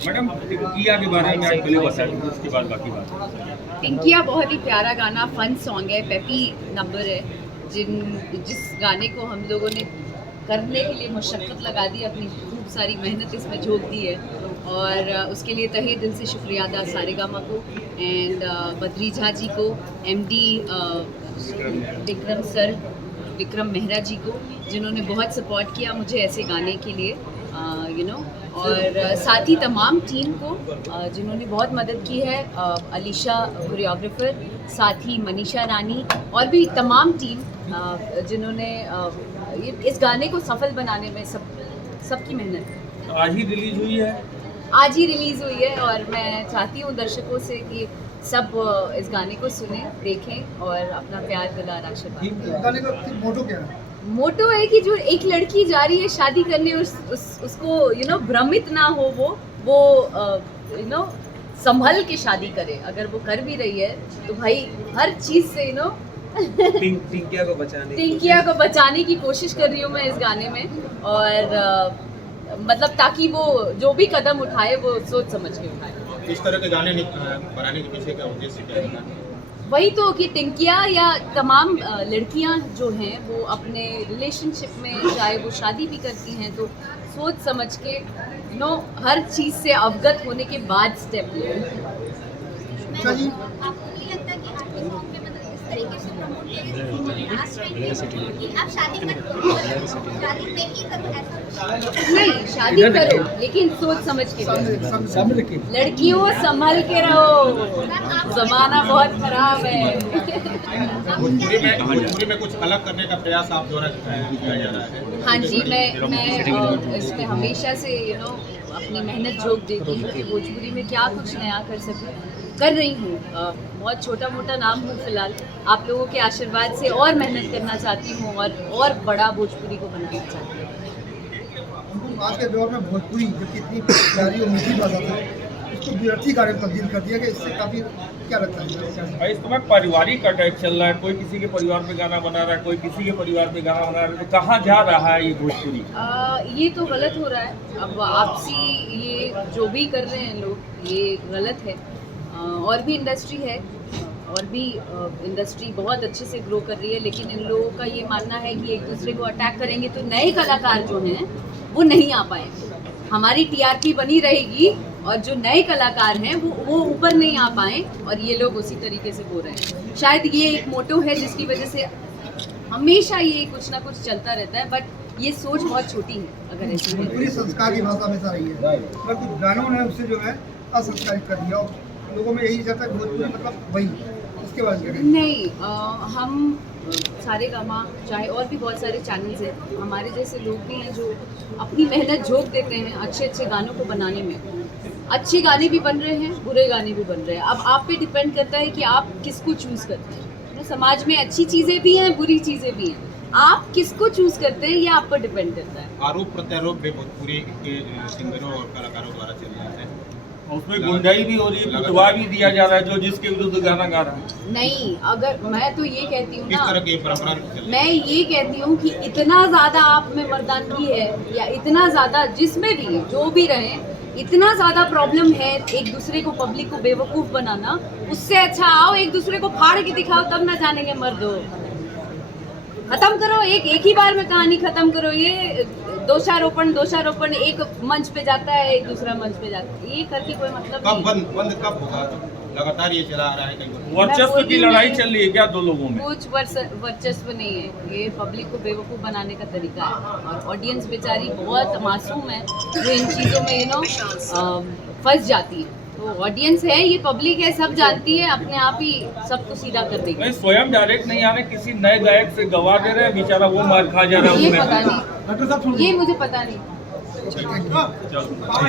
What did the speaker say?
Madam टिंकिया के बारे में आज पहले बताइए, उसके बाद बाकी बात। टिंकिया बहुत ही प्यारा गाना, फन सॉन्ग है, पेपी नंबर है। जिस गाने को हम लोगों ने करने के लिए मशक्क़त लगा दी, अपनी खूब सारी मेहनत इसमें झोंक दी है, और उसके लिए तहे दिल से शुक्रिया अदा सारेगामा को एंड बद्री झा जी को, एमडी विक्रम मेहरा जी को, जिन्होंने बहुत सपोर्ट किया मुझे ऐसे गाने के लिए, और साथ ही तमाम टीम को जिन्होंने बहुत मदद की है, अलीशा कोरियोग्राफर, साथ ही मनीषा रानी और भी तमाम टीम जिन्होंने इस गाने को सफल बनाने में सबकी मेहनत। आज ही रिलीज हुई है। आज ही रिलीज़ हुई है, और मैं चाहती हूँ दर्शकों से कि सब इस गाने को सुने, देखें और अपना प्यार दुलार आशीर्वाद। गाने का मोटो क्या है? मोटो है कि जो एक लड़की जा रही है शादी करने, उसको भ्रमित ना हो, वो संभल के शादी करे। अगर वो कर भी रही है तो भाई हर चीज़ से टिंकिया को बचाने की कोशिश कर रही हूँ मैं इस गाने में, और मतलब ताकि वो जो भी कदम उठाए वो सोच समझ के उठाए। इस तरह के गाने बनाने के पीछे क्या उद्देश्य क्या है? वही तो कि टिंकिया या तमाम लड़कियां जो हैं वो अपने रिलेशनशिप में, चाहे वो शादी भी करती हैं, तो सोच समझ के हर चीज़ से अवगत होने के बाद स्टेप लें। अच्छा जी, आपको नहीं लगता कि आर्टिस्ट सॉन्ग में मतलब इस तरीके से प्रमोट कि आप शादी में ही करो, ऐसा नहीं, शादी करो लेकिन सोच समझ के करो। लड़कियों संभल के रहो, जमाना बहुत खराब है। भोजपुरी में कुछ अलग करने का प्रयास आप द्वारा किया जा रहा है? हाँ जी, मैं इसमें हमेशा से अपनी मेहनत झोंक देती हूँ कि भोजपुरी में क्या कुछ नया कर रही हूँ। बहुत छोटा मोटा नाम हूँ फिलहाल, आप लोगों के आशीर्वाद से और मेहनत करना चाहती हूँ और बड़ा भोजपुरी को बनाना चाहती हूँ। आज के दौर में भोजपुरी जबकि इतनी प्यारी और मीठी भाषा है, उसको व्यर्थी गाने में तब्दील कर दिया गया। इससे काफी क्या लगता है? भाई इस समय पारिवारिक का टाइप चल रहा है, कोई किसी के परिवार पे गाना बना रहा है, कोई किसी के परिवार पे गाना बना रहा है, तो कहाँ जा रहा है ये भोजपुरी? ये तो गलत हो रहा है। अब आपसी ये जो भी कर रहे हैं लोग, ये गलत है। और भी इंडस्ट्री है, और भी इंडस्ट्री बहुत अच्छे से ग्रो कर रही है, लेकिन इन लोगों का ये मानना है कि एक दूसरे को अटैक करेंगे तो नए कलाकार जो हैं वो नहीं आ पाएंगे। हमारी टीआरपी बनी रहेगी और जो नए कलाकार हैं वो ऊपर नहीं आ पाए, और ये लोग उसी तरीके से बोल रहे हैं। शायद ये एक मोटो है जिसकी वजह से हमेशा ये कुछ ना कुछ चलता रहता है, बट ये सोच बहुत छोटी है। अगर ऐसी भोजपुरी संस्कार की भाषा हमेशा रही है, पर कुछ गानों ने उसे जो है असंस्कारित कर दिया, और लोगों में यही चलता है भोजपुरी मतलब वही। इसके बारे में क्या कहेंगे? नहीं, हम सारेगामा चाहे और भी बहुत सारे चैनल्स हैं, हमारे जैसे लोग भी हैं जो अपनी मेहनत झोंक देते हैं अच्छे अच्छे गानों को बनाने में। अच्छे गाने भी बन रहे हैं, बुरे गाने भी बन रहे हैं। अब आप पे डिपेंड करता है कि आप किसको चूज़ करते हैं। समाज में अच्छी चीज़ें भी हैं, बुरी चीज़ें भी हैं, आप किसको चूज़ करते हैं ये आप पर डिपेंड करता है। आरोप प्रत्यारोप भी भोजपुरी के सिंगरों और कलाकारों द्वारा चल रहा है, उसमें गुंडाई भी हो रही है, पिटवा भी दिया जा रहा है जो जिसके विरुद्ध गाना गा रहा है। नहीं, अगर मैं तो ये कहती हूँ किस ना, तरह की परंपरा चल रही है? मैं ये कहती हूँ कि इतना ज़्यादा आप में मर्दानगी है, या इतना ज़्यादा जिसमें भी जो भी रहे, इतना ज़्यादा प्रॉब्लम है एक दूसरे को, पब्लिक को बेवकूफ़ बनाना, उससे अच्छा आओ एक दूसरे को फाड़ के दिखाओ, तब ना जानेंगे मर्द हो। खत्म करो, एक ही बार में कहानी खत्म करो। ये दोषारोपण एक मंच पे जाता है, एक दूसरा मंच पे जाता है, ये करके कोई मतलब कब नहीं। बंद कब होगा? लगातार ये चला आ रहा है कई बार। वर्चस्व की लड़ाई चल रही है क्या दो लोगों में? कुछ वर्चस्व नहीं है, ये पब्लिक को बेवकूफ़ बनाने का तरीका है, और ऑडियंस बेचारी बहुत मासूम है, वो इन चीज़ों में फंस जाती है। तो ऑडियंस है, ये पब्लिक है, सब जानती है, अपने आप ही सबको सीधा कर देगी। नहीं, स्वयं डायरेक्ट नहीं आ रहे, किसी नए गायक से गवा दे रहे हैं, बेचारा वो मार खा जा रहा है ये उसमें। पता नहीं, ये मुझे पता नहीं। चलो।